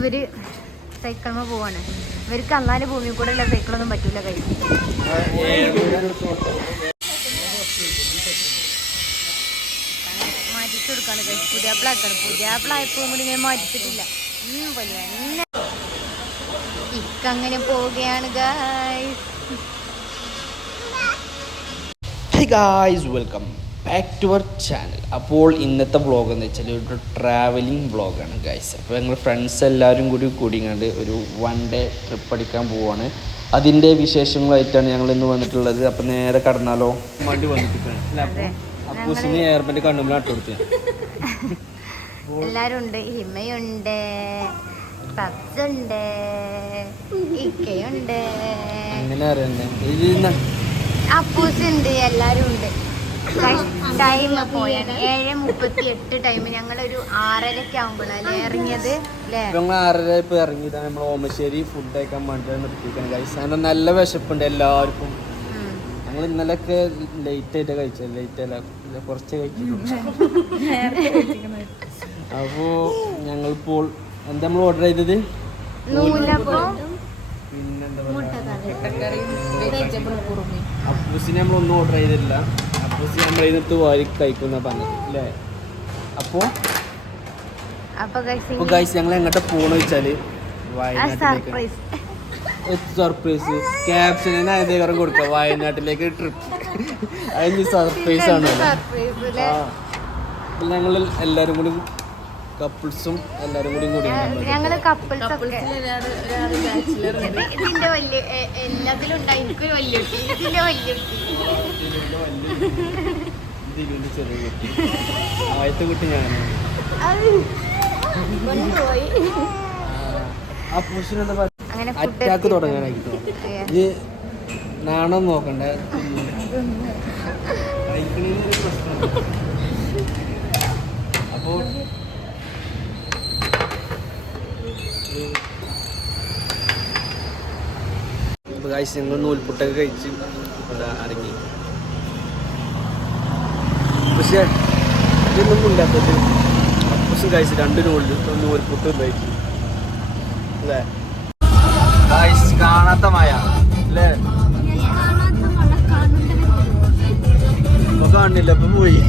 ഇവര് സൈക്കിളിന് പോവാണ്. ഇവർക്ക് അന്നാല് ഭൂമി കൂടെ ഉള്ള സൈക്കിളൊന്നും പറ്റൂല. കഴിക്കും മാറ്റിച്ചു കൊടുക്കാണ്. പുതിയാപ്പിളാക്കാണ്. പുതിയാപ്പിളായപ്പോ കൂടി ഇങ്ങനെ മാറ്റിച്ചിട്ടില്ല. ഇക്കങ്ങനെ പോവുകയാണ് guys. Hi guys, welcome back to our channel. അപ്പോൾ ഇന്നത്തെ വ്ളോഗ് എന്ന് വെച്ചാൽ ഒരു ട്രാവലിംഗ് വ്ളോഗാണ് ഗായ്സ്. അപ്പോൾ ഞങ്ങൾ ഫ്രണ്ട്സ് എല്ലാവരും കൂടിങ്ങാണ്ട് ഒരു 1 ഡേ ട്രിപ്പ് അടിക്കാൻ പോവാണ്. അതിൻ്റെ വിശേഷങ്ങളായിട്ടാണ് ഞങ്ങൾ ഇന്ന് വന്നിട്ടുള്ളത്. അപ്പം നേരെ കടന്നാലോ? വണ്ടി വന്നിട്ടുണ്ട്. എല്ലാരും ഉണ്ട്. ഹിമയുണ്ട്, പബ്സുണ്ട്, ഇക്കയുണ്ട്, അപ്പൂസുണ്ട്. എല്ലാരും ഉണ്ട്. ടൈം പോയാണ് 7:38 ടൈം. ഞങ്ങളൊരു 6:30 ആകുമ്പോഴല്ലേ ഇറങ്ങിയത് അല്ലേ? 6:30 ഇപ്പൊ ഇറങ്ങിയതാണ്. നമ്മൾ ഓമശ്ശേരി ഫുഡ് കഴിക്കാൻ വേണ്ടി നിർത്തിയിരിക്കണം ഗൈസ്. കാരണം നല്ല വിശപ്പുണ്ട് എല്ലാവർക്കും. ഞങ്ങൾ ഇന്നലെയൊക്കെ ലേറ്റ് ആയിട്ട് കഴിച്ചത്. ലേറ്റ് അല്ല, കുറച്ച് കഴിച്ചിട്ടുണ്ട്. അപ്പോ ഞങ്ങളിപ്പോൾ എന്താ നമ്മൾ ഓർഡർ ചെയ്തത്? അപ്പൂസിനെ നമ്മളൊന്നും ഓർഡർ ചെയ്തിട്ടില്ല. അപ്പൂസി നമ്മൾ ഇതിനകത്ത് വാരി കഴിക്കുന്ന പറഞ്ഞത് അല്ലേ? അപ്പൊ ഗൈസ് ഞങ്ങൾ എങ്ങോട്ട് പോണെന്ന് വെച്ചാല് വയനാട്ടിലേക്ക്. സർപ്രൈസ് ക്യാപ്ഷൻ അതേകാരം കൊടുക്കുക. വയനാട്ടിലേക്ക് ട്രിപ്പ്. അതിന് സർപ്രൈസ് ആണ്. ഞങ്ങൾ എല്ലാരും കൂടി കപ്പിൾസും എല്ലാരും കൂടി ഞങ്ങള് ഇതിന്റെ വലിയ എല്ലാത്തിലും ഉണ്ടായി. എനിക്കൊരു വലിയ കുട്ടി, ഇതിന്റെ വലിയ ചെറിയ കുട്ടി, ആദ്യത്തെ കുട്ടി ഞാനാണ്. ആ പുരുഷനെന്താ പറയുക, അറ്റാക്ക് തുടങ്ങാനായിട്ടോ. ഇത് നാണം നോക്കണ്ട. അപ്പോ ഗൈസ് ഞങ്ങൾ നൂൽപുട്ടൊക്കെ കഴിച്ച് ഇറങ്ങി. പക്ഷേ ഇതൊന്നും ഇല്ലാത്തത് അപ്പൂസും കഴിച്ച് 2 നൂൽപുട്ടും കഴിച്ചു അല്ലേ? ഗൈസ് കാണാത്ത മഴ അല്ലേ? ഇപ്പൊ കാണില്ല, ഇപ്പൊ പോയി.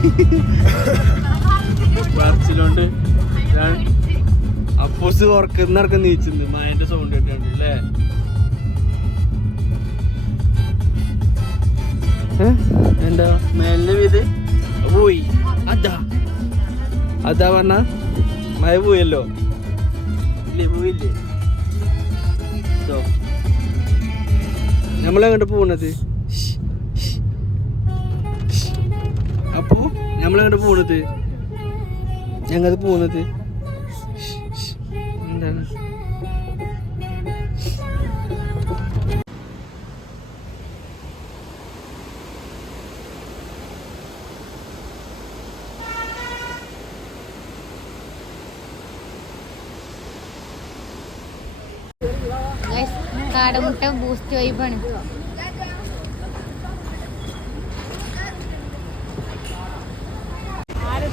പറച്ചിലോണ്ട് അപ്പൂസ് ഉറക്കുന്നിടക്കം നീച്ചുന്നു മഴന്റെ സൗണ്ട് കേട്ടുണ്ട് അല്ലേ? എന്താ മേലിന്റെ വീട് പോയി. അതാ പറഞ്ഞ മഴ പോയല്ലോ. ഇല്ലേ, പോയില്ലേ? നമ്മളെങ്ങോട്ട് പോണത്? അപ്പോ നമ്മളെങ്ങോട്ട് പോണത്? ഞങ്ങൾ പോകുന്നത് എന്താണ്? കാടമുട്ട ബൂസ്റ്റ് വൈബാണ്.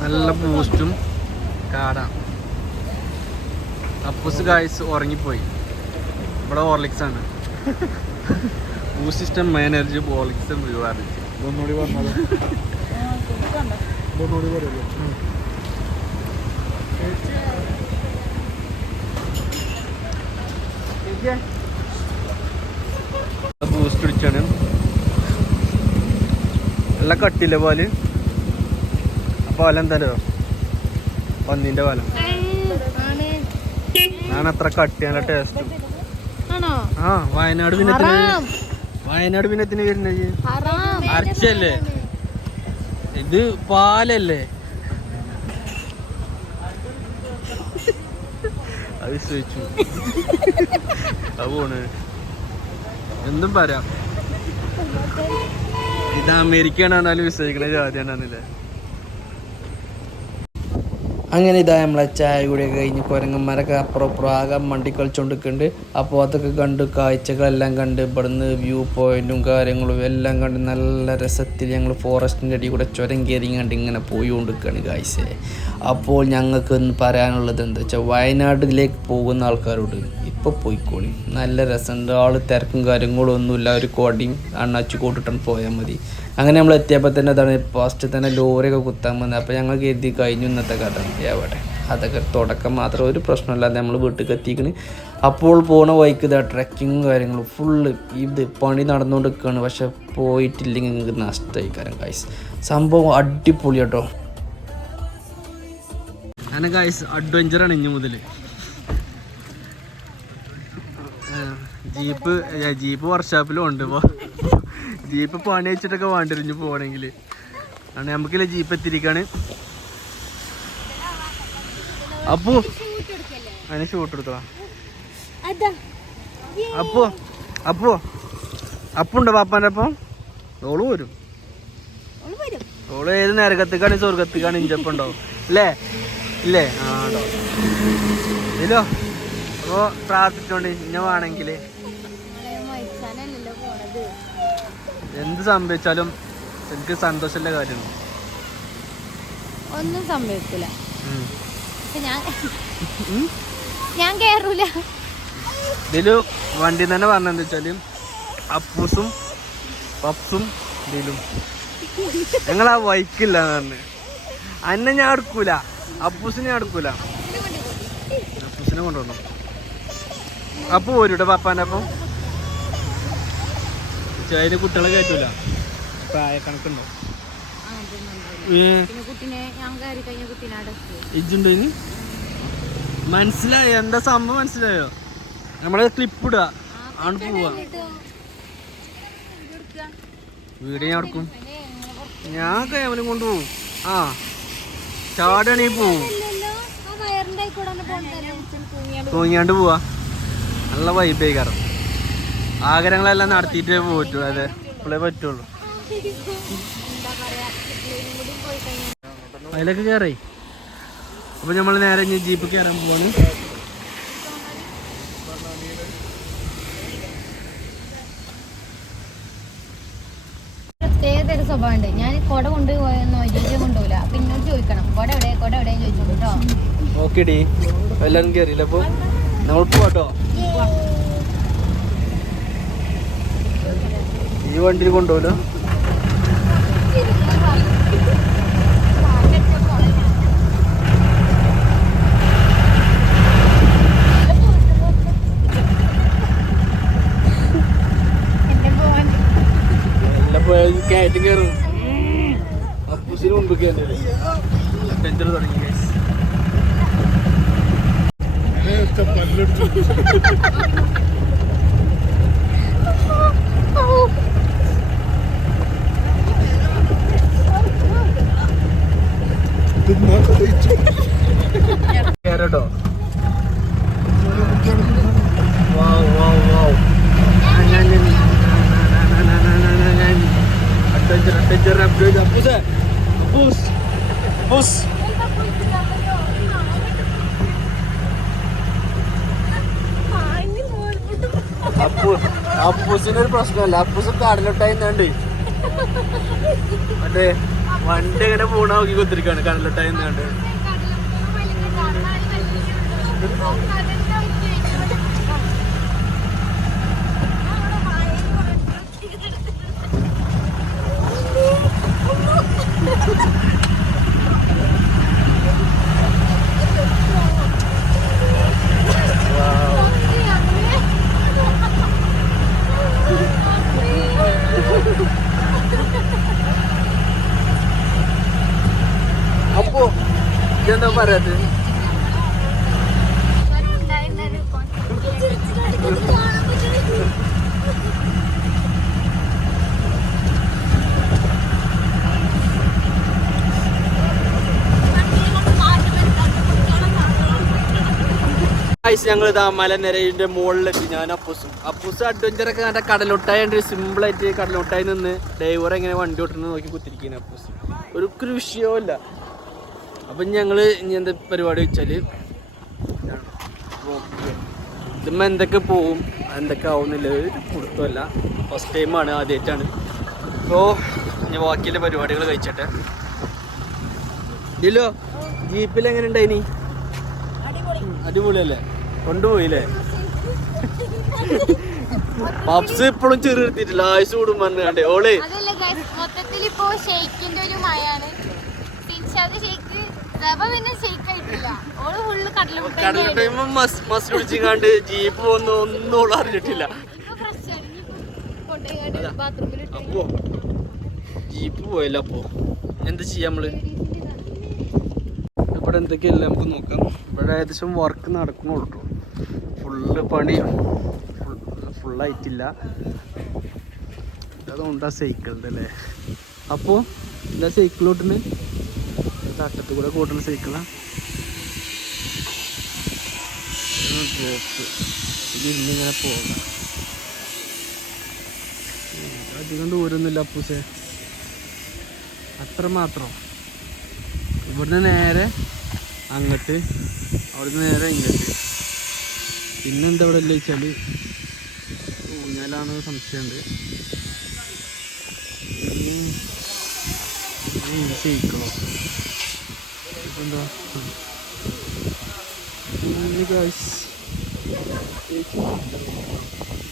നല്ല ബൂസ്റ്റും കാട. അപ്പൂസ് ഗൈസ് ഉറങ്ങിപ്പോയി. ഇവിടെ ഹോർലിക്സ് ആണ്. ബൂസ്റ്റ് ഇഷ്ടം എനർജി, ഹോർലിക്സ് ഒഴിവാറ്. ഒന്നുകൂടി പറഞ്ഞത് ബൂസ്റ്റ് കുടിച്ചാണ്. നല്ല കട്ടില്ല പാല്. പാലെന്താലോ പന്നീന്റെ പാലം ഞാൻ അത്ര കട്ടിയാണ് ടേസ്റ്റ്. ആ വയനാട് പിന്നത്തിന് വരുന്നത് അരച്ചല്ലേ? ഇത് പാലല്ലേ? അത് വിശ്വസിച്ചു. അത് പോണ് എന്തും പറയാം. ഇത് അമേരിക്കയാണെന്നാലും വിശ്വസിക്കണ ജാതിയാണെന്നില്ലേ? അങ്ങനെ ഇതാ നമ്മളെ ചായ കൂടിയൊക്കെ കഴിഞ്ഞ് കുരങ്ങന്മാരൊക്കെ അപ്പുറം ആകെ മണ്ടി കളിച്ചുകൊണ്ടിരിക്കുന്നുണ്ട്. അപ്പോൾ അതൊക്കെ കണ്ട് കാഴ്ചകളെല്ലാം കണ്ട് ഇവിടുന്ന് വ്യൂ പോയിൻറ്റും കാര്യങ്ങളും എല്ലാം കണ്ട് നല്ല രസത്തിൽ ഞങ്ങൾ ഫോറസ്റ്റിൻ്റെ അടിയിൽ കൂടെ ചുരം കയറി കണ്ട് ഇങ്ങനെ പോയിക്കൊണ്ടിരിക്കുകയാണ് കാഴ്ച. അപ്പോൾ ഞങ്ങൾക്ക് ഒന്ന് പറയാനുള്ളത് എന്താ വെച്ചാൽ വയനാട്ടിലേക്ക് പോകുന്ന ആൾക്കാരോട് ഇപ്പോൾ പോയിക്കോളി, നല്ല രസമുണ്ട്. ആൾ തിരക്കും കാര്യങ്ങളും ഒന്നുമില്ല, ഒരു കോടിയും അണ്ണാച്ചു കൂട്ടിട്ടാണ് പോയാൽ മതി. അങ്ങനെ നമ്മൾ എത്തിയപ്പോൾ തന്നെ അതാണ് ഫസ്റ്റ് തന്നെ ലോറിയൊക്കെ കുത്താൻ വന്നത്. അപ്പോൾ ഞങ്ങൾ കരുതി കഴിഞ്ഞു ഇന്നത്തെ കഥ. എവിടെ അതൊക്കെ തുടക്കം മാത്രം, ഒരു പ്രശ്നമില്ലാതെ നമ്മൾ വീട്ടിലേക്ക് എത്തിക്കണ്. അപ്പോൾ പോണ വഴിക്ക് ഇതാ ട്രക്കിങ്ങും കാര്യങ്ങളും ഫുള്ള് ഇത് പണി നടന്നുകൊണ്ട് നിൽക്കുകയാണ്. പക്ഷെ പോയിട്ടില്ലെങ്കിൽ നിങ്ങൾക്ക് നഷ്ടമായി കാര്യം ഗൈസ്. സംഭവം അടിപൊളി കേട്ടോ. അങ്ങനെ ഗൈസ് അഡ്വഞ്ചറാണ് ഇനി മുതൽ. ജീപ്പ് വർക്ക്ഷോപ്പിലും ഉണ്ട്. ഇപ്പോൾ ജീപ്പ് പണി വെച്ചിട്ടൊക്കെ വേണ്ടിരിഞ്ഞു പോകണമെങ്കിൽ. കാരണം നമുക്കില്ല ജീപ്പ് എത്തിയിരിക്കാണ്. അപ്പോ അതിന് ഷൂട്ട് എടുത്തോളാം. അപ്പുണ്ടോ പാപ്പാൻ്റെ അപ്പം? ഓള് വരും. ഓള് ഏത് നരകത്തേക്കാണ് സ്വർഗത്തേക്കാണ് ഇഞ്ചപ്പം ഉണ്ടാവും അല്ലേ? ഇല്ലേ? ആ ഉണ്ടോ ഇല്ലോ. അപ്പോൾ പ്രാർത്ഥിച്ചോണ്ട് ഇന്ന വേണമെങ്കിൽ എന്ത് സംഭവിച്ചാലും എനിക്ക് സന്തോഷമുള്ള കാര്യമാണ്. ഒന്നും സംഭവിക്കില്ല. ഞാൻ കേറൂല. ഇതില് വണ്ടി തന്നെ പറഞ്ഞെന്താ വെച്ചാല് അപ്പൂസും പപ്സും ഇതിലും ഞങ്ങൾ ആ ബൈക്കില്ല പറഞ്ഞ്. അന്നെ ഞാൻ എടുക്കൂല, അപ്പൂസിനെ ഞാൻ എടുക്കൂല. അപ്പൂസിനെ കൊണ്ടുവന്നു. അപ്പു പോരൂട്ടോ പാപ്പാൻ്റെ അപ്പം. അതിന് കുട്ടികളെ കയറ്റൂല, പ്രായ കണക്കുണ്ടോ? ഇജുണ്ടോ ഇനി? മനസ്സിലായോ എന്താ സംഭവം? മനസ്സിലായോ? നമ്മള് ക്ലിപ്പ് ഇടുക ആണ് പോവാ. വീഡിയോ ഞാൻ എടുക്കും. ഞാൻ കേവലം കൊണ്ടുപോകും. ആ ചാടണീ പോവും, തൂങ്ങിയാണ്ട് പോവാ. നല്ല വൈബായി കാരണം ആഗ്രഹങ്ങളെല്ലാം നടത്തിയിട്ടേ പോറ്റൂ. അതെ ഇപ്പോഴേ പറ്റുള്ളൂ. അതിലൊക്കെ കയറി. അപ്പോൾ നമ്മൾ നേരെ ജീപ്പ് കയറാൻ പോവാണ്. പ്രത്യേകത സ്വഭാവമുണ്ട്. ഞാൻ കുട കൊണ്ടുപോയെന്നോ ഒരിക്കലും കൊണ്ടുപോകില്ല. അപ്പൊ ഇന്നോട് ചോദിക്കണം കുട എവിടെ ചോദിച്ചോളൂ കേട്ടോ. ഓക്കെ ഡി, എല്ലാവരും കയറിയില്ല. അപ്പോൾ നമ്മൾ പോവാട്ടോ. ഈ വണ്ടിയിൽ കൊണ്ടുപോകലോ. കയറ്റം കയറും. അപ്പൂസിന് മുമ്പ് അഡ്വഞ്ചർ തുടങ്ങി ഗൈസ്. കേട്ടോ. Adventure upgrade Apus. അപ്പൂസിനൊരു പ്രശ്നമല്ല. അപ്പൂസ് കടലോട്ടായിന്നുണ്ട്. മറ്റേ വണ്ടി ഇങ്ങനെ പൂണ നോക്കി കുത്തിരിക്കാണ് കടലോട്ടായിന്നുണ്ട്. അപ്പോ ഇതെന്താ പറയാത്? ഞങ്ങൾ ഇതാ മലനിരയുടെ മുകളിലെത്തി. ഞാൻ അപ്പൂസ് അഡ്വഞ്ചറൊക്കെ കണ്ട കടലൊട്ടായുണ്ട്. സിമ്പിളായിട്ട് കടലൊട്ടായി നിന്ന് ഡ്രൈവർ എങ്ങനെ വണ്ടി ഓട്ടുന്നത് നോക്കി കുത്തിരിക്കുന്നു. അപ്പൂസ് ഒരു വിഷയവുമില്ല. അപ്പം ഞങ്ങൾ ഇനി എന്താ പരിപാടി വെച്ചാൽ ഇതുമ്മ എന്തൊക്കെ പോവും എന്തൊക്കെ ആവുന്നില്ല ഒരു കൊടുത്തല്ല. ഫസ്റ്റ് ടൈമാണ്, ആദ്യമായിട്ടാണ്. അപ്പോൾ ഇനി ബാക്കിയുള്ള പരിപാടികൾ കഴിച്ചട്ടെ. ഇതിലോ ജീപ്പിൽ എങ്ങനെ ഉണ്ടായിനി? അടിപൊളിയല്ലേ? കൊണ്ടുപോയില്ലേ? പപ്സ് ഇപ്പോഴും ചെറു നിർത്തിയിട്ടില്ല, ആയുസ് കൂടും പറഞ്ഞാണ്ട് ഓള്. മൊത്തത്തിൽ ഇപ്പോ ഷെയ്ക്കിന്റെ ഒരു മയാണ്. മസ് പിടിച്ചിങ്ങാണ്ട് ജീപ്പ് വന്ന് ഒന്നും ഓള് അറിഞ്ഞിട്ടില്ല. അപ്പോ ജീപ്പ് പോയല്ലോ. അപ്പോ എന്താ ചെയ്യാ നമ്മള്? ഇവിടെ എന്തൊക്കെയല്ല നമുക്ക് നോക്കാം. ഇവിടെ ഏകദേശം വർക്ക് നടക്കുന്നുള്ളൂ. ഫുള്ള് പണി ഫുള്ളായിട്ടില്ല. അതുകൊണ്ടാ സൈക്കിളിൻ്റെ അല്ലേ? അപ്പോൾ എന്താ സൈക്കിളോട്ടിന് തട്ടത്ത് കൂടെ കൂട്ടുന്ന സൈക്കിളാ. ഡ്രോപ്പ് ഇതിങ്ങനെ പോകാം. അധികം ദൂരമൊന്നുമില്ല അപ്പൂസേ, അത്ര മാത്രം. ഇവിടുന്ന് നേരെ അങ്ങോട്ട്, അവിടുന്ന് നേരെ ഇങ്ങോട്ട്. പിന്നെന്താ ഇവിടെ ഇല്ല വെച്ചാൽ ഊഞ്ഞാലാണ് സംശയമുണ്ട്. സൈക്കിളോ ഇതെന്താ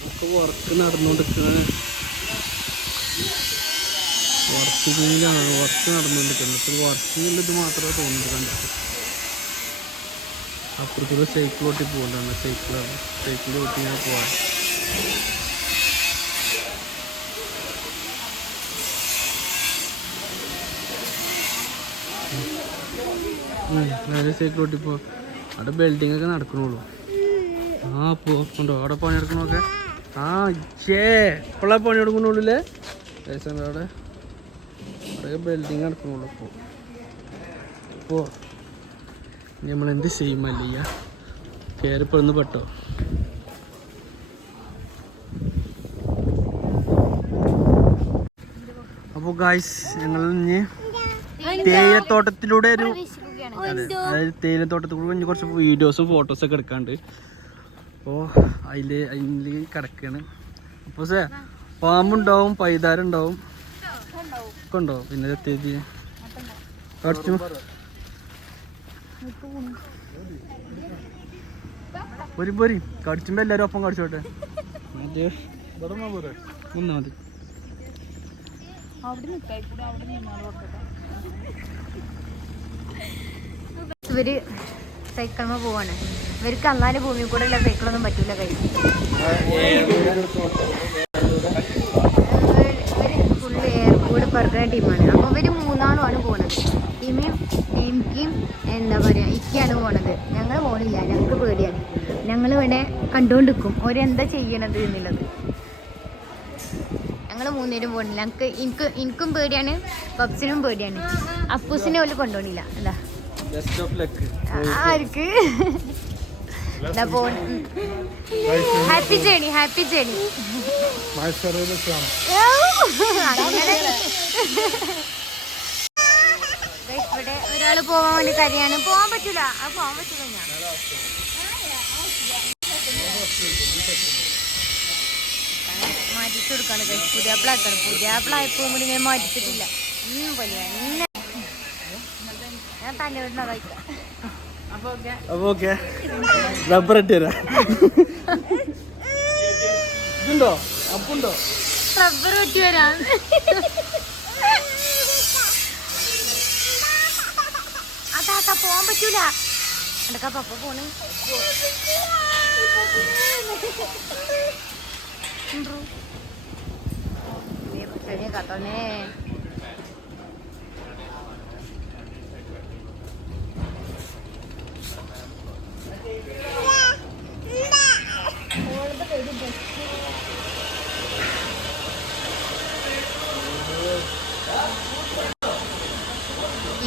ഒക്കെ വർക്ക് നടന്നുകൊണ്ടിരിക്കുന്നത്. വർക്ക് നടന്നുകൊണ്ടിരിക്കുന്നത്. ഇപ്പോൾ വർക്കിങ്ങിൽ ഇത് മാത്രമേ തോന്നുന്നത് കണ്ടിട്ട്. അപ്പുറത്തൂടെ സൈക്കിൾ ഓട്ടി പോകണ്ടാണ്. സൈക്കിൾ ഓട്ടി ഇങ്ങനെ പോവാൻ. നേരെ സൈക്കിൾ ഓട്ടി പോ. അവിടെ ബിൽഡിംഗ് ഒക്കെ നടക്കണുള്ളൂ. ആ പോണ്ടോ അവിടെ പണിയെടുക്കണൊക്കെ. ആ ഇപ്പോഴാ പണിയെടുക്കണുള്ളൂല്ലേ? അവിടെ അവിടെ ബിൽഡിങ് നടക്കണുള്ളൂ. ഇപ്പോൾ നമ്മളെന്ത് ചെയ്യുമല്ല കയറിപ്പെടുന്ന് പെട്ടോ. അപ്പോൾ ഗായ്സ് ഞങ്ങൾ ഇനി തേയിലത്തോട്ടത്തിലൂടെ ഒരു അതായത് തേയിലത്തോട്ടത്തിലൂടെ ഇനി കുറച്ച് വീഡിയോസും ഫോട്ടോസൊക്കെ എടുക്കാണ്ട്. അപ്പോൾ അതിൽ കിടക്കുകയാണ്. അപ്പോൾ പാമ്പുണ്ടാവും, പൈതാരുണ്ടാവും, ഒക്കെ ഉണ്ടാവും. പിന്നെ എത്തിയത് കടിച്ചു പോരി കടിച്ചുമ്പോ എല്ലാരും ഒപ്പം കടിച്ചോട്ടെ. ഒന്നാ മതി. ഇവര് സൈക്കിൾമ പോവാണ്. ഇവർക്ക് അന്നാല് ഭൂമി കൂടെ ഉള്ള സൈക്കിളൊന്നും പറ്റൂല. ഫുള്ള് എയർപോർട്ട് പറക്കുന്ന ടീമാണ്. അപ്പോൾ ഇവര് മൂന്നാളുമാണ് പോണത്. ടീമിക്കും എന്താ പറയുക ഇക്കാണ് പോണത്. ഞങ്ങൾ പോണില്ല, ഞങ്ങൾക്ക് പേടിയാണ്. ഞങ്ങളിവിടെ കണ്ടുകൊണ്ടിരിക്കും ഓരെന്താ ചെയ്യണത് എന്നുള്ളത്. ഞങ്ങൾ മൂന്നുപേരും പോണില്ല. എനിക്കും പേടിയാണ്, പപ്സിനും പേടിയാണ്. അപ്പൂസിനെ പോലും കൊണ്ടുപോണില്ല. എന്താ ആർക്ക് ഹാപ്പി ജേണി, ഹാപ്പി ജേണി. ഇവിടെ ഒരാൾ പോവാൻ വേണ്ടി കരയാണ്. പോവാൻ പറ്റൂല, അത് പോവാൻ പറ്റൂല. ഞാൻ മാറ്റിച്ചു കൊടുക്കാണ്. പുതിയാപ്പിളാക്കാണ്. പുതിയാപ്പിളായപ്പോൾ കൂടി ഞാൻ മാറ്റിച്ചിട്ടില്ല. ഞാൻ തന്നെ വിടുന്ന കഴിക്കാം. റബ്ബർ ഇട്ടുതരാ. ഇതുണ്ടോ? അപ്പുണ്ടോ? റബ്ബർ വെട്ടി വരാം. അതാ പോവാൻ പറ്റൂല. എന്തൊക്കെ പപ്പ പോണ്. കത്തോണേ.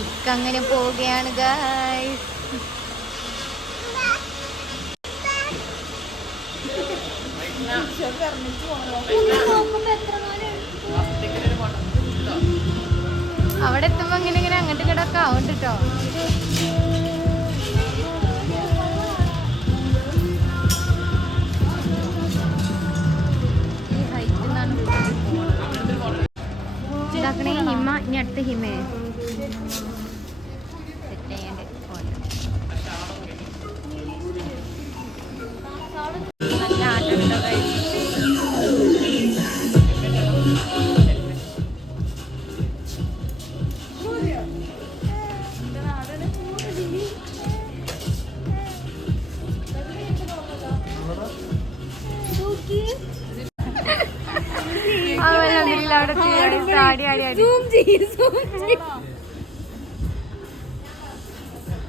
ഇക്കങ്ങനെ പോവുകയാണ് ഗൈസ്. അവിടെ എത്തുമ്പോ ഇങ്ങനെ അങ്ങോട്ട് കിടക്കെ ആവുണ്ട് കേട്ടോ. ഇതാക്കണേ ഹിമ, ഇനി അടുത്ത് ഹിമേ സെറ്റ് ചെയ്യാണ്ട് നല്ല ആട്ടമുണ്ടോ കഴിച്ചു.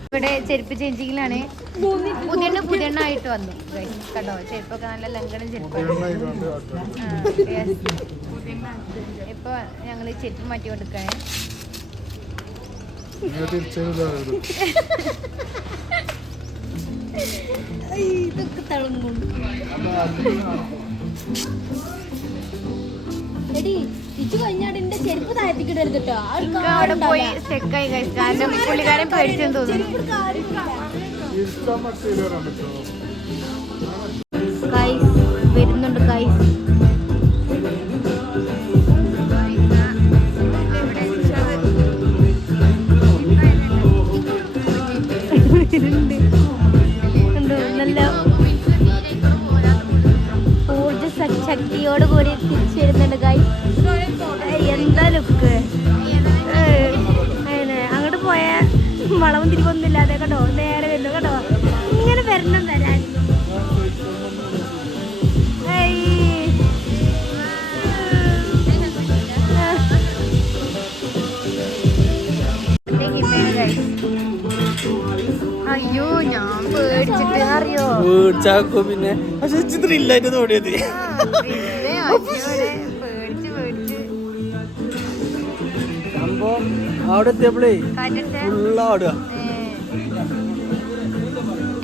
ഇവിടെ ചെരുപ്പ് ചേഞ്ചിങ്ങിലാണ്. പുതിയണ്ണായിട്ട് വന്നു കേട്ടോ. ചെരുപ്പൊക്കെ നല്ല ലംഘനം ചെരുപ്പാണ്. ഇപ്പൊ ഞങ്ങള് ചെരുപ്പ് മാറ്റി കൊടുക്കാണ്. ഇതൊക്കെ തളങ്ങും. ചെരുപ്പ് താഴ്ത്തിക്കിടരുത് കേട്ടോ. അവിടെ പോയി സ്റ്റെക്കായി കാരണം പുള്ളിക്കാരൻ പേടിച്ചെന്ന് തോന്നുന്നു. വരുന്നുണ്ട് ഗൈസ്. നല്ല ഊർജ ശക്തിയോട് കൂടി തിരിച്ചു വരുന്നുണ്ട് ഗൈസ്. എന്താ ലുക്ക്! അങ്ങോട്ട് പോയ വളവും തിരിവൊന്നും ഇല്ലാതെ കേട്ടോ നേരെ വരുന്നു കേട്ടോ. ഇങ്ങനെ വരണം വരാൻ. അയ്യോ ഞാൻ പേടിച്ചിട്ട് അറിയോ പേടിച്ചാക്കോ. പിന്നെ പക്ഷെ ചിത്രമില്ലായിട്ട് തോടിയത് സംഭവം അവിടെ എത്തിയപ്പോഴേ ഫുള്ളാടുക.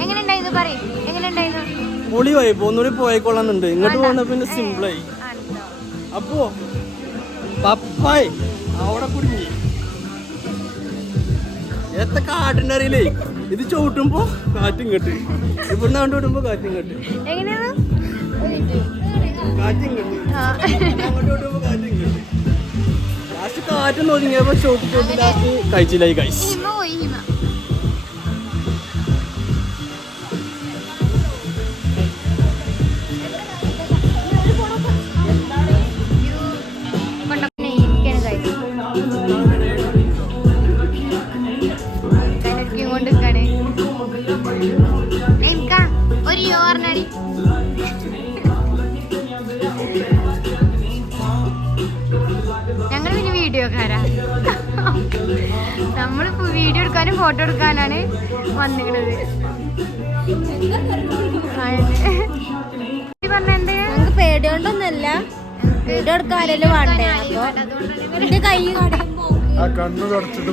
എങ്ങനെയുണ്ടായിരുന്നു പറയും. എങ്ങനെയുണ്ടായിരുന്നു? പൊളി വായ്പ ഒന്നുകൂടി പോയിക്കൊള്ളാന്നുണ്ട്. ഇങ്ങോട്ട് പോകുന്ന പിന്നെ സിമ്പിളായി. അപ്പോ പപ്പായി അവിടെ കുടുങ്ങി. എത്ര കാട്ടിന്റെ അറിയില്ലേ. ഇത് ചവിട്ടുമ്പോ കാറ്റും കെട്ട്, ഇവിടുന്ന് അങ്ങോട്ട് വിടുമ്പോ കാറ്റും കെട്ട്, കാറ്റും കെട്ട്, അങ്ങോട്ട് വിടുമ്പോ കാറ്റും കെട്ട്. ലാസ്റ്റ് കാറ്റും ഒതുങ്ങിയപ്പോ ചോട്ടി ചോട്ടി ലാസ്റ്റ് കഴിച്ചില്ലായി കഴിച്ചു. ഞങ്ങൾ പിന്നെ വീഡിയോക്കാരാ. നമ്മളിപ്പോ വീഡിയോ എടുക്കാനും ഫോട്ടോ എടുക്കാനാണ് വന്നിരുന്നത്. പറഞ്ഞിട്ടുണ്ട് ഞങ്ങൾക്ക് പേടിയോണ്ടൊന്നല്ല, വീഡിയോ എടുക്കാനല്ലേ വേണ്ടേ. അപ്പൊ എന്റെ കൈ കണ്ണു തുടച്ചിട്ട്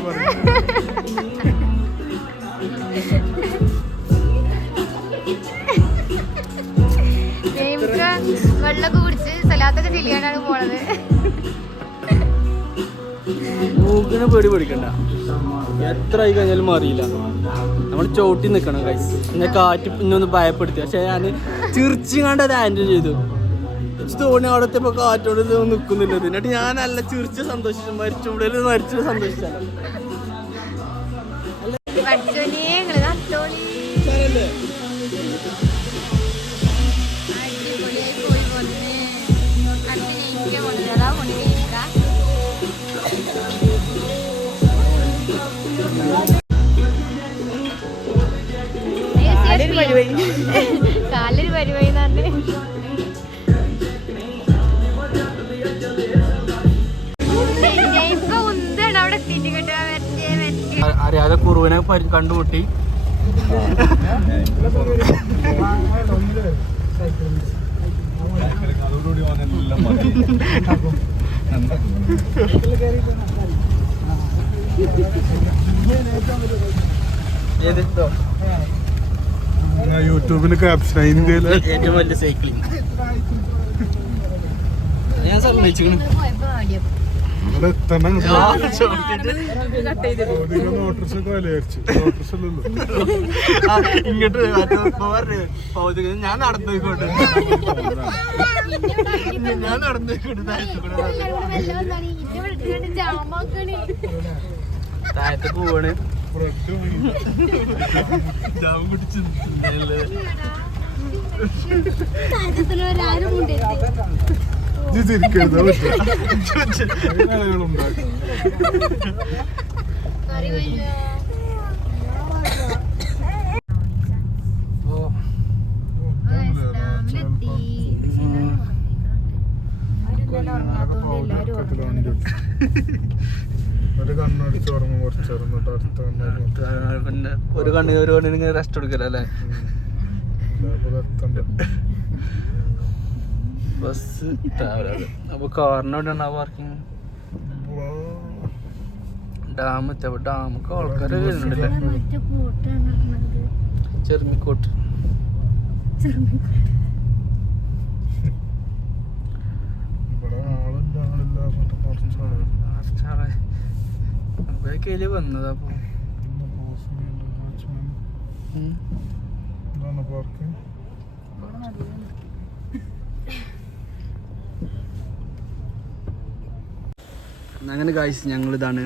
വെള്ളമൊക്കെ കുടിച്ച് സ്ഥലത്തൊക്കെ ചെല്ലിയാണ്ടാണ് പോണത്. മൂക്കിനെ പേടി പേടിക്കണ്ട, എത്ര ആയി കഴിഞ്ഞാലും മാറിയില്ല. നമ്മൾ ചോട്ടി നിൽക്കണം കൈസ്. എന്നെ കാറ്റ് ഇന്നൊന്ന് ഭയപ്പെടുത്തി. പക്ഷെ ഞാൻ ചിരിച്ചുകൊണ്ട് അത് ഹാൻഡിൽ ചെയ്തു. തോണി അവിടത്തെ ഇപ്പൊ കാറ്റോട് നിൽക്കുന്നില്ല. എന്നിട്ട് ഞാൻ നല്ല ചിരിച്ച് സന്തോഷിച്ചു. മരിച്ചുകൂടെ മരിച്ചു സന്തോഷിച്ചാലോ. കാലൊരു പരിപാടി ഇപ്പൊ ഉന്താണ് അവിടെ എത്തിയിട്ട് കേട്ടോ. അറിയാതെ കുറുവിനെ കണ്ടുമുട്ടി. യൂട്യൂബിൽ ക്യാപ്ഷൻ ഏറ്റവും വലിയ സൈക്ലിംഗ് ഞാൻ സമ്മതിച്ചു. ഇവിടെ എത്തണം ഓട്ടോറിക്ഷ വിലയരിച്ചു ഓട്ടോറിക്ഷല്ലോ ഇങ്ങോട്ട് ഭൗതിക ഞാൻ നടന്നോയിക്കോട്ടെ ഞാൻ നടന്നോയിക്കോട്ടെ താഴത്ത് പോവാണ് ജാമം കുടിച്ച് ഒരു കണ്ണടിച്ച് ഉറങ്ങും കുറച്ചിറങ്ങിട്ട് അടുത്ത ഒരു കണ്ണിന് റെസ്റ്റ് എടുക്കല അല്ലേ ബസ് അപ്പൊ കാറിനോടാണ് പാർക്കിങ് ഡാം എത്തിയപ്പോ ഡാമൊക്കെ ആൾക്കാര് വരുന്നുണ്ടല്ലേ ചെറുമിക്കോട്ട് കയ്യില് വന്നത് അപ്പൊ പാർക്കിംഗ് അങ്ങനെ കാഴ്ച ഞങ്ങളിതാണ്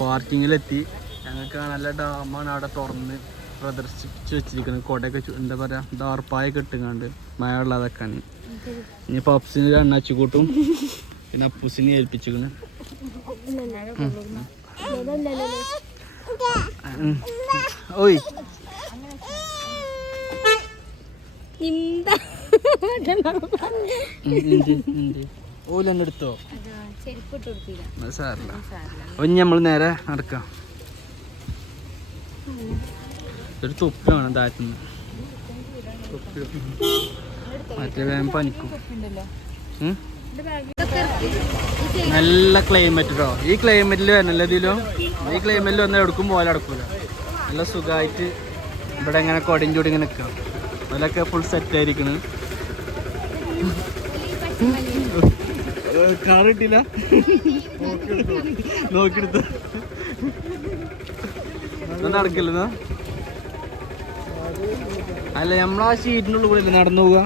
പാർക്കിങ്ങിലെത്തി. ഞങ്ങൾക്ക് നല്ല ഡാമാണ് അവിടെ തുറന്ന് പ്രദർശിപ്പിച്ച് വെച്ചിരിക്കുന്നത്. കൊടയൊക്കെ എന്താ പറയുക ദാർപ്പായൊക്കെ ഇട്ടുങ്ങാണ്ട് മഴ ഉള്ളതൊക്കെയാണ്. ഇനി പപ്സിന് അണ്ണാച്ചി കൂട്ടും പിന്നെ അപ്പൂസിനെ ഏൽപ്പിച്ചിരിക്കണ്. ഓയ് ഓലെന്നെ എടുത്തോ സാറില്ല. ഇനി നമ്മൾ നേരെ നടക്കാം. ഒരു തൊപ്പി വേണം താഴത്തുനിന്ന്. തൊപ്പി മറ്റേ വേഗം പനിക്കും. നല്ല ക്ലൈമറ്റ് കേട്ടോ. ഈ ക്ലൈമറ്റിൽ വരണല്ലോ ഇതിലും. ഈ ക്ലൈമറ്റിൽ വന്നാൽ എടുക്കും പോലെ നടക്കൂല. നല്ല സുഖമായിട്ട് ഇവിടെ ഇങ്ങനെ കൊടയും ചൂടി ഇങ്ങനെ നിൽക്കാം. അതിലൊക്കെ ഫുൾ സെറ്റ് ആയിരിക്കണ്. കാർ കിട്ടിയില്ല നോക്കിയെടുത്ത് നടക്കില്ല. അല്ല നമ്മളാ ഷീറ്റിൻ്റെ ഉള്ളിൽ കൂടെ നടന്നു പോവുക.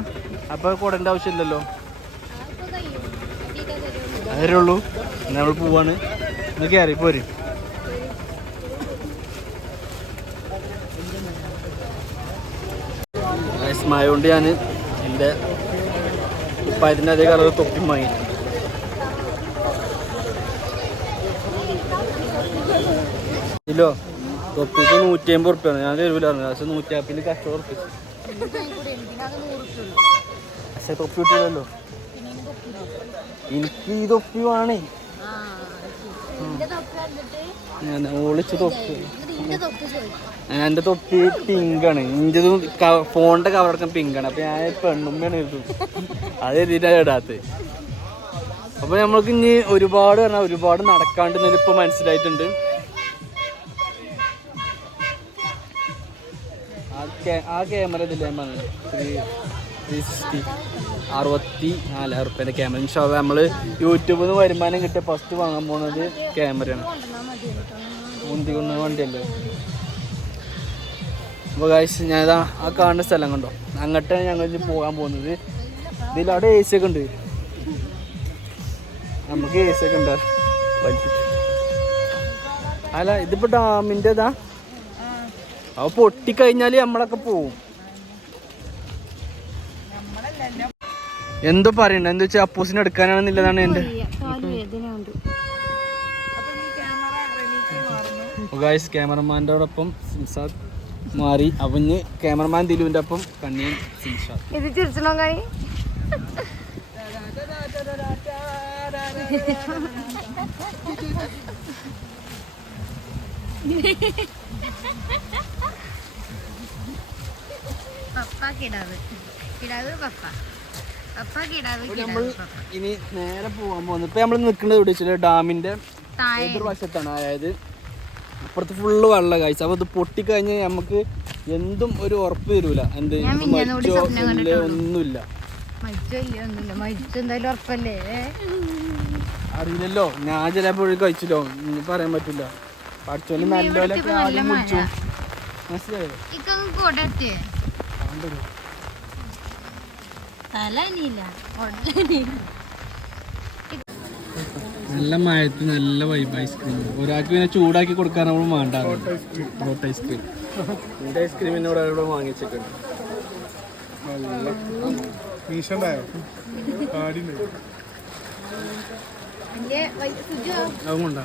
അപ്പൊ കൊടേണ്ട ആവശ്യമില്ലല്ലോ. അതേ ഉള്ളൂ. നമ്മൾ പോവാണ്. കയറി പോര്. മഴ കൊണ്ട് ഞാൻ എൻ്റെ പതിൻ്റെ അതേ കളർ തൊപ്പി വാങ്ങി. ഇല്ലോ തൊപ്പിക്ക് 150 ഉറുപ്പ്യാണ്. ഞാൻ തരൂലായിരുന്നു. പക്ഷെ 150 കഷ്ടം ഉറപ്പിച്ചു. പക്ഷെ തൊപ്പി കിട്ടില്ലല്ലോ. എനിക്ക് ഈ തൊപ്പി വേണേ. ഞാൻ ഒളിച്ച് തൊപ്പി. എൻ്റെ തൊപ്പി പിങ്കാണ്. ഇൻ്റെതും ഫോണിൻ്റെ കവറടക്കം പിങ്കാണ്. അപ്പം ഞാൻ പെണ്ണുമ്മയാണ് എഴുതും. അത് എഴുതിയിട്ടാണ് ഇടാത്തത്. അപ്പോൾ നമ്മൾക്ക് ഇനി ഒരുപാട് പറഞ്ഞാൽ ഒരുപാട് നടക്കാണ്ടെന്നതിൽ ഇപ്പോൾ മനസ്സിലായിട്ടുണ്ട്. ആ ക്യാമറ ഇതില്ല ഞാൻ പറഞ്ഞത് 360 ഉറുപ്പ്യൻ്റെ ക്യാമറ. ഇൻഷാല്ലാ നമ്മൾ യൂട്യൂബിൽ നിന്ന് വരുമാനം കിട്ടിയ ഫസ്റ്റ് വാങ്ങാൻ പോകുന്നത് ക്യാമറയാണ്. മുന്തിക്കുന്ന വണ്ടിയല്ലേ. അപ്പോൾ ഗൈസ് ഞാനിതാ ആ കാണുന്ന സ്ഥലം കണ്ടോ, അങ്ങോട്ടാണ് ഞങ്ങൾ ഇനി പോകാൻ പോകുന്നത്. ഇതിലവിടെ എ സി ഒക്കെ ഉണ്ട്. നമുക്ക് എ സി ഒക്കെ ഉണ്ട്. അല്ല ഇതിപ്പോൾ ഡാമിൻ്റെതാ. അത് പൊട്ടിക്കഴിഞ്ഞാൽ നമ്മളൊക്കെ പോവും. എന്തോ പറയണ്ട. എന്താ വെച്ചാൽ അപ്പൂസിനെ എടുക്കാനാണെന്നുള്ളതാണ് എൻ്റെ. ഗൈസ് ക്യാമറമാൻ്റെയോടൊപ്പം സിംസാദ് മാറി. അവന് ക്യാമറമാൻ ദിലുവിൻ്റെ ഒപ്പം കണ്ണിയൻ സിംസാദ്. ഇത് ചിരിച്ചണോ കണി? നമ്മൾ ഇനി നേരെ പോകാൻ പോകുന്നത് ഇപ്പൊ നമ്മൾ നിൽക്കുന്നത് എവിടെ വെച്ചാൽ ഡാമിന്റെ എതിർവശത്താണ്. അതായത് അപ്പുറത്ത് ഫുള്ള് വെള്ളം കാഴ്ച. അപ്പൊ ഇത് പൊട്ടിക്കഴിഞ്ഞാൽ നമുക്ക് എന്തും ഒരു ഉറപ്പ് തരൂല. എന്ത് ഒന്നുമില്ല. അറിയില്ലല്ലോ, ഞാൻ ചിലപ്പോൾ കഴിച്ചില്ലോ, ഇനി പറയാൻ പറ്റില്ല. പഠിച്ചോണ്ട് നല്ലപോലൊക്കെ ആദ്യം കുടിച്ചു. മനസ്സിലായോ? നല്ല മഴത്ത് നല്ല വൈബ് ഐസ്ക്രീം. ഒരാൾക്ക് പിന്നെ ചൂടാക്കി കൊടുക്കാനും വേണ്ട. Hot ice cream. എൻ്റെ ഐസ്ക്രീം എന്നോട് ഇവിടെ വാങ്ങിച്ചിട്ടുണ്ട്. അതുകൊണ്ടാ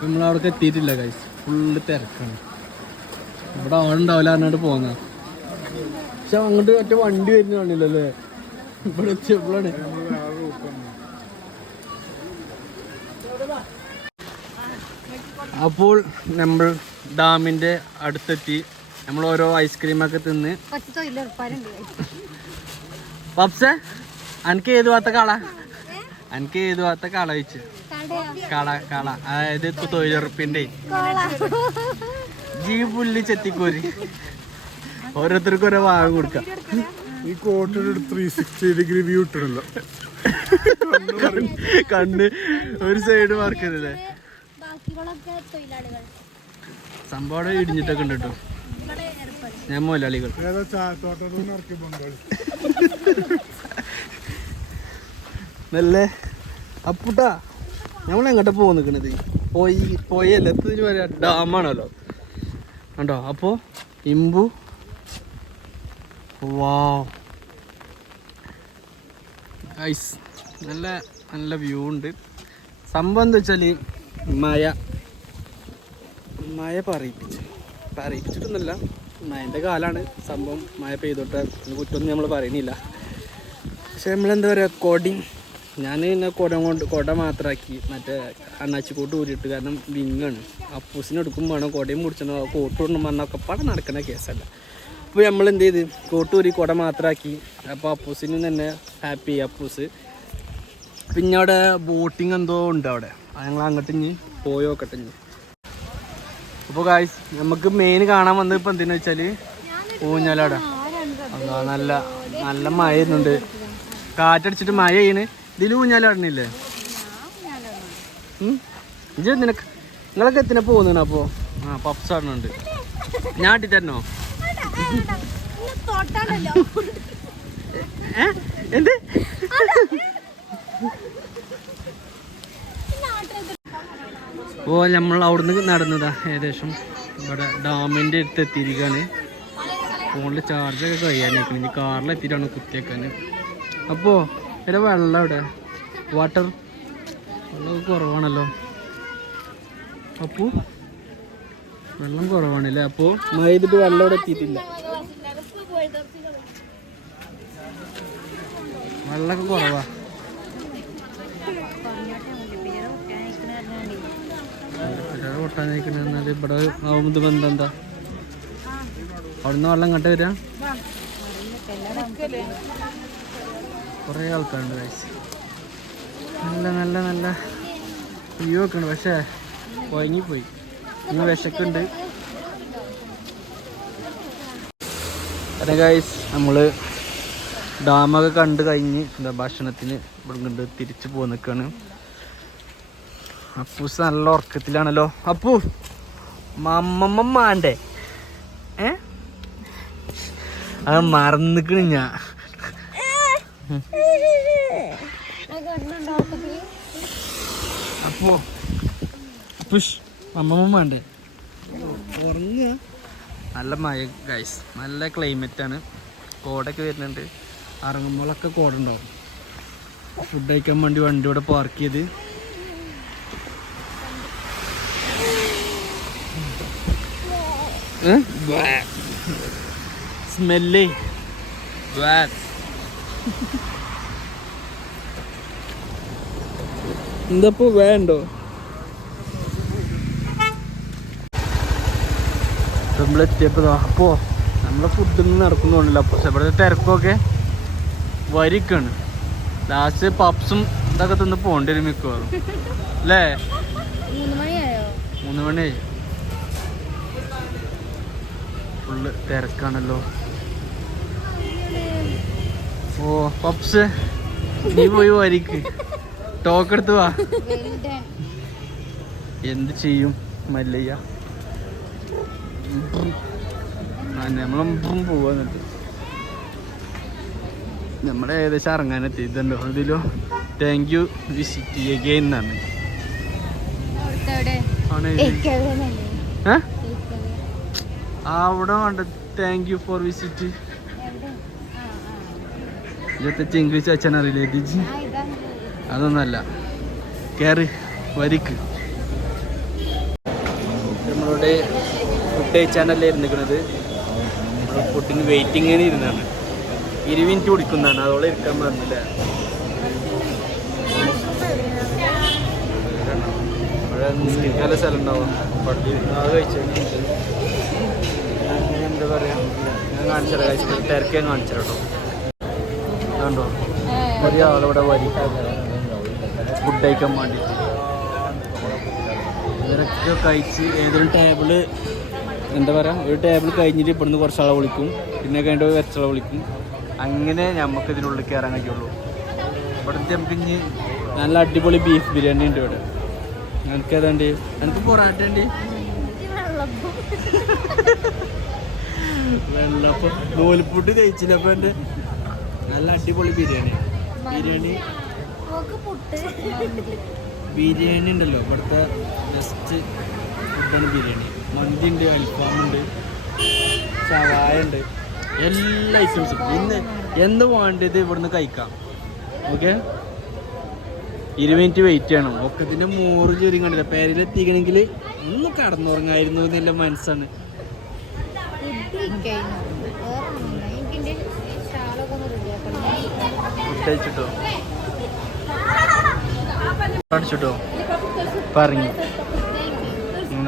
നമ്മളവിടേക്ക് എത്തിയിട്ടില്ല ഗൈസ്. ഫുള്ള് തിരക്കാണ്. ഇവിടെ ആളുണ്ടാവില്ല പറഞ്ഞിട്ട് പോന്ന. പക്ഷെ അങ്ങോട്ട് മറ്റേ വണ്ടി വരുന്ന കാണില്ലല്ലേ. ഇവിടെ എത്തിയപ്പോഴാണ്. അപ്പോൾ നമ്മൾ ഡാമിന്റെ അടുത്തെത്തി. നമ്മൾ ഓരോ ഐസ്ക്രീമൊക്കെ തിന്ന്. പപ്സേ എനിക്ക് ഏത് ഭാഗത്തെ കാള വെച്ച് കാള അതായത് തൊഴിലുറപ്പിന്റെ ജീ പുല്ലി ചെത്തിക്കോരി ഓരോരുത്തർക്കും ഓരോ ഭാഗം കൊടുക്കാം. ഈ കോട്ടൊരു 360 ഡിഗ്രി വ്യൂ ഇട്ടിടല്ലോ. കണ്ണ് ഒരു സൈഡ് മാർക്കല്ലേ. സംഭവം ഇടിഞ്ഞിട്ടൊക്കെ ഉണ്ട് കേട്ടോ. ഞാൻ മുതലാളികൾ നല്ല അപ്പുട്ടാ. നമ്മൾ എങ്ങോട്ടാ പോയി നിൽക്കണത്? പോയല്ല പറയാ ഡാമാണല്ലോ കണ്ടോ. അപ്പോൾ ഇമ്പു ഐസ് നല്ല നല്ല വ്യൂ ഉണ്ട്. സംഭവം എന്താ വെച്ചാൽ മഴ പറയിപ്പിച്ചിട്ടൊന്നുമില്ല. മഴൻ്റെ കാലമാണ് സംഭവം. മഴ പെയ്തോട്ടെ, കുറ്റമൊന്നും നമ്മൾ പറയുന്നില്ല. പക്ഷെ നമ്മളെന്താ പറയുക, ഞാൻ പിന്നെ കുട മാത്രമാക്കി മറ്റേ അണ്ണാച്ചിക്കോട്ട് ഊരിയിട്ട്. കാരണം വിങ്ങാണ്. അപ്പൂസിന് എടുക്കും വേണം, കുടയും മുടിച്ചോ കോട്ട് കൊണ്ടും പറഞ്ഞൊക്കെ പടം നടക്കുന്ന കേസല്ല. അപ്പോൾ നമ്മൾ എന്ത് ചെയ്ത് കോട്ടൂരി കുട മാത്രമാക്കി. അപ്പോൾ അപ്പൂസിന് തന്നെ ഹാപ്പി അപ്പൂസ്. പിന്നെ അവിടെ ബോട്ടിങ് എന്തോ ഉണ്ട് അവിടെ. ഞങ്ങൾ അങ്ങോട്ട് ഇനി പോയി നോക്കട്ടെ ഇനി. അപ്പോൾ ഗായ്സ് നമുക്ക് മെയിൻ കാണാൻ വന്നത് ഇപ്പം എന്തെന്ന് വെച്ചാൽ ഊഞ്ഞാലവിടെ. നല്ല നല്ല മഴ ചെയ്യുന്നുണ്ട്. കാറ്റടിച്ചിട്ട് മഴ ചെയ്യണ്. ഇതിൽ ഊഞ്ഞാലാടണില്ലേ? നിങ്ങളൊക്കെ എത്തിനെ പോകുന്നുണ്ട്. അപ്പോൾ പപ്സ് ആടുന്നുണ്ട്. ഞാൻ ആട്ടി തരണോ? എന്ത്? അപ്പോൾ നമ്മൾ അവിടുന്ന് നടന്നതാ ഏകദേശം ഇവിടെ ഡാമിൻ്റെ അടുത്ത് എത്തിയിരിക്കുകയാണ്. ഫോണിൽ ചാർജൊക്കെ കഴിയാനായിരിക്കണം. ഇനി കാറിലെത്തിയിട്ടാണ് കുത്തിയേക്കാൻ. അപ്പോൾ ഇവിടെ വെള്ളം ഇവിടെ വെള്ളം കുറവാണല്ലോ. അപ്പോൾ വെള്ളം കുറവാണല്ലേ. അപ്പോൾ മഴ ചെയ്തിട്ട് വെള്ളം ഇവിടെ എത്തിയിട്ടില്ല. വെള്ളമൊക്കെ കുറവാ. പൊട്ടാനായിക്കണെന്നാൽ ഇവിടെ ആവുമ്പോൾ ബന്ധം അവിടുന്ന് വെള്ളം കണ്ട വരിക. കുറേ ആൾക്കാരുണ്ട് ഗൈസ്. നല്ല നല്ല നല്ല വ്യൂ ഒക്കെ ഉണ്ട്. പക്ഷേ കുഴങ്ങിപ്പോയി. ഇന്ന് വിശക്കുണ്ട്. അതെ ഗൈസ്, നമ്മൾ ഡാമൊക്കെ കണ്ട് കഴിഞ്ഞ് ഭക്ഷണത്തിന് ഇവിടെ കൊണ്ട് തിരിച്ച് പോയി നിൽക്കുകയാണ്. അപ്പൂസ് നല്ല ഉറക്കത്തിലാണല്ലോ. അപ്പൂ മമ്മമ്മണ്ടേ? അത് മറന്നിക്കണ് ഞാൻ. അപ്പോ പുഷ് മമ്മമ്മണ്ടേ? ഉറങ്ങുക. നല്ല മഴ ഗൈസ്, നല്ല ക്ലൈമറ്റാണ്. കോടൊക്കെ വരുന്നുണ്ട്. ഇറങ്ങുമ്പോഴൊക്കെ കോട ഉണ്ടാവും. ഫുഡ് കഴിക്കാൻ വേണ്ടി വണ്ടി ഇവിടെ പാർക്ക് ചെയ്ത്. സ്മെല്ലേ എന്തപ്പോ വേണ്ടോ? നമ്മളെത്തിയപ്പോ അപ്പോ നമ്മളെ ഫുഡൊന്നും നടക്കുന്നുണ്ടല്ലോ. പക്ഷെ ഇവിടുത്തെ തിരക്കൊക്കെ വരിക്കാണ്. ലാസ്റ്റ് പപ്സും ഇതൊക്കെ തിന്ന് പോകേണ്ടി വരും മിക്കവാറും അല്ലേ? 3 മണിയായി. ഫുള്ള് തിരക്കാണല്ലോ. ഓ പപ്സ് നീ പോയി വരിക്ക് ടോക്ക് എടുത്ത് വാ. എന്ത് ചെയ്യും മല്ലയ്യ? നമ്മളെപ്പോഴും പോവാ. എന്നിട്ട് നമ്മളെ ഏകദേശം ഇറങ്ങാനെത്തി. ഇതുണ്ടോ അതിലോ താങ്ക് യു വിസിറ്റ് അഗൈൻ എന്നാണ്. അവിടെ വേണ്ട താങ്ക് യു ഫോർ വിസിറ്റ്. ഇരുപത്തഞ്ച് ഇംഗ്ലീഷ് വെച്ചാൽ അറിയില്ലേ ഡിജി? അതൊന്നല്ല, കയറി വരിക്ക്. നമ്മളുടെ ഫുഡ് കഴിച്ചാണല്ലേ ഇരുന്നിരിക്കുന്നത്. നമ്മൾ ഫുഡിന് വെയിറ്റിങ്ങിന് ഇരുന്നാണ്. 20 മിനിറ്റ് കുടിക്കുന്നതാണ്. അതോടെ ഇരിക്കാൻ പറഞ്ഞില്ല. ഇവിടെ നിസ്കരിക്കാനുള്ള സ്ഥലം ഉണ്ടാവും. പള്ളി അത് കഴിച്ചു എന്താ പറയുക, ഞാൻ കാണിച്ചാൽ കഴിച്ചിട്ട് തിരക്കാൻ കാണിച്ചാൽ കേട്ടോ. കണ്ടോ വലിയ ആളിവിടെ വരി ഫുഡ് കഴിക്കാൻ വേണ്ടിയിട്ട്. ഇവരൊക്കെ കഴിച്ച് ഏതൊരു ടേബിള് എന്താ പറയുക, ഒരു ടേബിൾ കഴിഞ്ഞിട്ട് ഇവിടുന്ന് കുറച്ചാളെ വിളിക്കും, പിന്നെ കഴിഞ്ഞിട്ട് കുറച്ചാളെ വിളിക്കും. അങ്ങനെ നമുക്ക് ഇതിനുള്ളിൽ കയറാൻ കഴിയുള്ളൂ. ഇവിടുത്തെ നമുക്ക് ഇനി നല്ല അടിപൊളി ബീഫ് ബിരിയാണി ഉണ്ട് ഇവിടെ. എനിക്ക് ഏതാണ്ട് എനിക്ക് പൊറാട്ട ഉണ്ട്, വെള്ളപ്പം, നൂൽപുട്ട് കഴിച്ചില്ല. അപ്പം എൻ്റെ നല്ല അടിപൊളി ബിരിയാണി ഉണ്ടല്ലോ. ഇവിടുത്തെ ബെസ്റ്റ് ഫുഡാണ് ബിരിയാണി. മന്തി ഉണ്ട്, അൽഫാമുണ്ട്, ഷവായ ഉണ്ട്, എല്ലാ ഐറ്റംസും. ഇന്ന് എന്ത് വേണ്ടത് ഇവിടുന്ന് കഴിക്കാം. ഓക്കെ, 20 മിനിറ്റ് വെയിറ്റ് ചെയ്യണം. ഒക്കെ ഇതിൻ്റെ 100 ജോലിയും കണ്ടില്ല. പേരിലെത്തിക്കണമെങ്കിൽ ഒന്ന് കടന്നുറങ്ങായിരുന്നു എന്നുള്ള മനസ്സാണ്. കഴിച്ചിട്ടോ അടിച്ചിട്ടോ പറഞ്ഞു.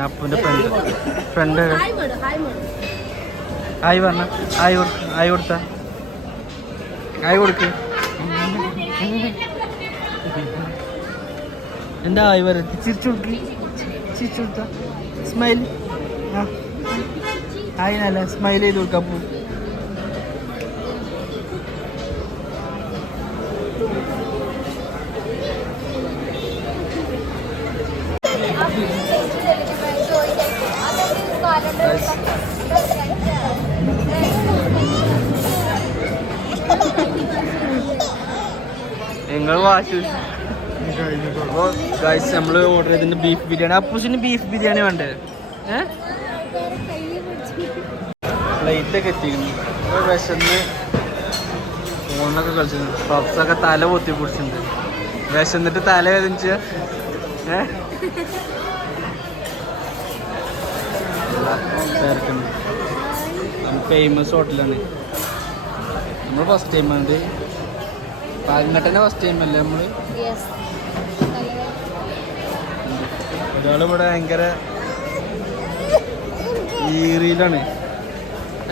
അപ്പൻ്റെ ഫ്രണ്ട് ആയി പറഞ്ഞ ആയി കൊടുത്ത ആയി കൊടുക്ക്. എന്താ ആയി പറ, ചിരിച്ചു കൊടുത്ത സ്മൈൽ. ആയി നല്ല സ്മൈൽ ചെയ്ത് കൊടുക്കാം. പോ നിങ്ങൾ വാശി. അപ്പോൾ ഗൈസ് നമ്മൾ ഓർഡർ ചെയ്തിട്ട് ബീഫ് ബിരിയാണി. അപ്പൂസിന് ബീഫ് ബിരിയാണി വേണ്ടേ? പ്ലേറ്റൊക്കെ എത്തിക്കുന്നു. ഇപ്പോൾ വിശന്ന് ഫോണിലൊക്കെ കളിച്ചിട്ടുണ്ട്. പപ്സൊക്കെ തല പൊത്തി പിടിച്ചിട്ടുണ്ട്. വിശന്നിട്ട് തല വേദനിച്ച തിരക്കുണ്ട്. ഫേമസ് ഹോട്ടലാണ്. നമ്മൾ ഫസ്റ്റ് ടൈം ആണ് പാലങ്ങട്ടന്നെ ഫസ്റ്റ് ടൈം അല്ലേ നമ്മൾ? ഒരാളിവിടെ ഭയങ്കര ഈറിയിലാണ്.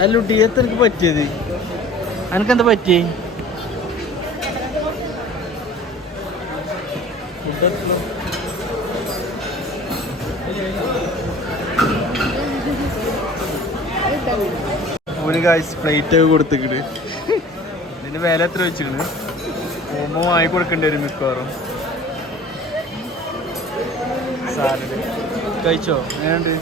അല്ല ഡിയത്ത് എനിക്ക് പറ്റിയത്, എനിക്കെന്താ പറ്റിയേ? ഒരു കാശ് പ്ലേറ്റ് ഒക്കെ കൊടുത്തിട്ട് ഇതിന്റെ വില എത്ര വെച്ചിക്കണ്? ഓമോ വാങ്ങി കൊടുക്കേണ്ടി വരും മിക്കവാറും. സാലഡ് കഴിച്ചോ? എങ്ങനെയുണ്ട്?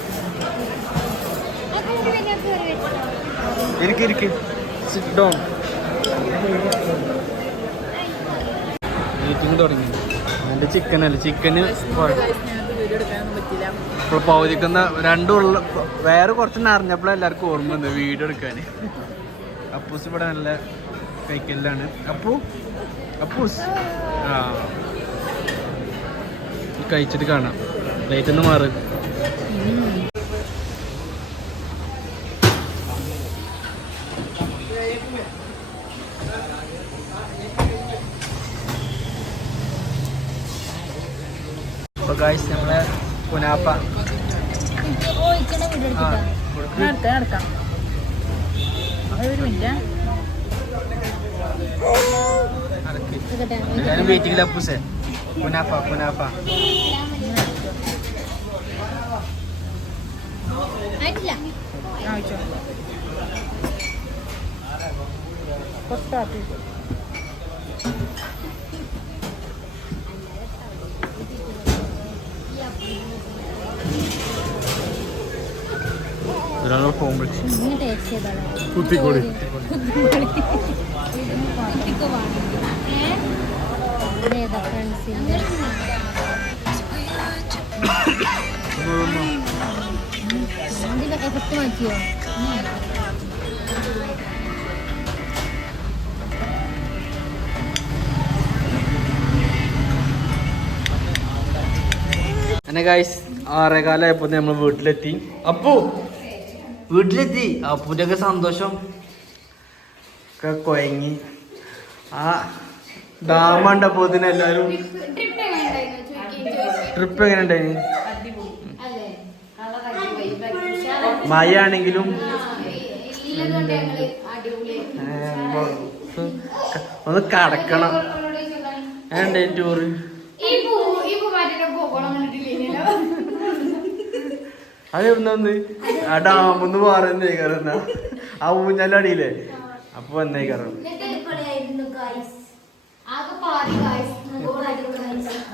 ഇരിക്ക് സിറ്റ് ഡൗൺ. മീറ്റിംഗ് തുടങ്ങി. എൻ്റെ ചിക്കനല്ല, ചിക്കന് ഇപ്പോൾ പൗതിക്കുന്ന രണ്ടുള്ള വേറെ കുറച്ച് അറിഞ്ഞപ്പോൾ എല്ലാവർക്കും ഓർമ്മ വന്നു വീഡിയോ എടുക്കാൻ. അപ്പൂസ് ഇവിടെ നല്ല കഴിക്കലാണ്. അപ്പൂസ് കഴിച്ചിട്ട് കാണാം. ലൈറ്റ് ഒന്ന് മാറ്. അപ്പോൾ ഗായ്സ് നമ്മളെ കുനാപ്പ നടക്കാം. ഒരു മിനിറ്റ്, ഞാനും വെയിറ്റിംഗിൽ. അപ്പൂസേ കുനാപ്പ ഒരാളെ ഫോൺ വിളിച്ചു. ഇങ്ങനെ ടേസ്റ്റ് ചെയ്താലോ കുത്തിക്കോടി ഏതാ ഫ്രണ്ട്സിൻ്റെ ഇതിൻ്റെ എഫക്റ്റ് മാറ്റിയോ? അങ്ങനെ ഗൈസ് 6:15 നമ്മൾ വീട്ടിലെത്തി. വീട്ടിലെത്തി. അപ്പൂൻ്റെ ഒക്കെ സന്തോഷം ഒക്കെ കൊയങ്ങി. ആ ഡാം കണ്ടപ്പോത്തിന് എല്ലാവരും ട്രിപ്പ് എങ്ങനെ ഉണ്ടായിന്? മഴ ആണെങ്കിലും ഒന്ന് കടക്കണം. എങ്ങനെ ടൂറ്? അതെവിടുന്ന് ആ ഡാമൊന്ന് മാറുന്നേ കാരണം ആ ഊഞ്ഞാലടിയില്ലേ അപ്പൊ വന്നേ കാരണം.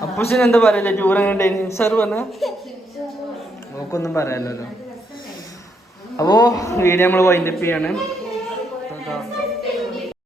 അപ്പൂസിന് എന്താ പറയല്ലേ ടൂർ എങ്ങനെ സാർ പറഞ്ഞ നോക്കൊന്നും പറയാലോ. അപ്പോ വീഡിയോ നമ്മൾ വൈൻഡപ്പ് ചെയ്യാണ്.